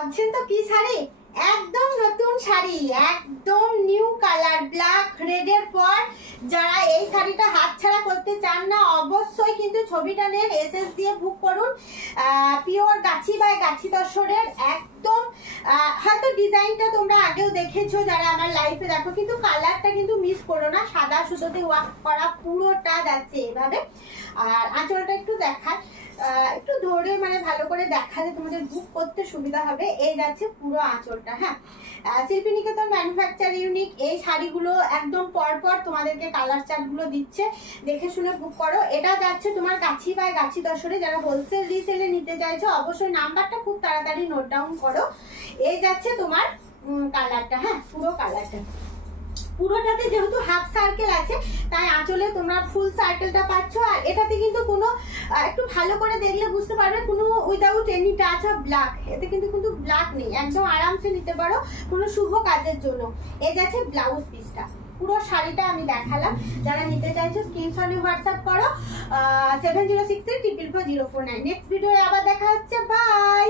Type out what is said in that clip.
ভাবছেন তো কি শাড়ি, একদম নতুন শাড়ি, একদম নিউ কালার ব্ল্যাক রেডের পর যারা এই শাড়িটা হাতছাড়া করতে চান না অবশ্যই কিন্তু ছবিটা নেন, এসএস দিয়ে বুক করুন। পিওর গাছি বাই গাছি তসরের একদম হয়তো ডিজাইনটা তোমরা আগেও দেখেছো যারা আমার লাইফে দেখো, কিন্তু কালারটা কিন্তু মিস করো না, সাদা সুতোতে ওয়ার্ক করা পুরোটা যাচ্ছে এভাবে। আর আঁচলটা একটু দেখায়, একটু ধরে মানে ভালো করে দেখালে তোমাদের বুক করতে সুবিধা হবে। এই যাচ্ছে পুরো আঁচলটা। হ্যাঁ, শিল্পী নিকেতন ম্যানুফ্যাকচার ইউনিক এই শাড়িগুলো একদম পরপর তোমাদেরকে কালার চার্টগুলো দিচ্ছে, দেখে শুনে বুক করো। এটা যাচ্ছে তোমার গাছি বাই গাছি দশরে, যারা হোলসেল রিসেলে নিতে চাইছো অবশ্যই নাম্বারটা খুব তাড়াতাড়ি নোট ডাউন করো। এই যাচ্ছে তোমার কালারটা। হ্যাঁ, পুরো কালারটা, পুরোটাতে যেহেতু হাফ সার্কেল আছে তাই আঁচলে তোমরা ফুল সার্কেলটা পাচ্ছ। আর এটাতে কিন্তু কোনো একটু ভালো করে দেখলে বুঝতে পারবে কোনো without any touch of black, এতে কিন্তু ব্ল্যাক নেই, একদম আরামসে নিতে পারো কোনো শুভ কাজের জন্য। এই যাচ্ছে ব্লাউজ পিসটা, পুরো শাড়িটা আমি দেখালাম। যারা নিতে চাইছো স্ক্রিনশট হোয়াটসঅ্যাপ করো 7063444049। নেক্সট ভিডিও আবার দেখা হচ্ছে, বাই।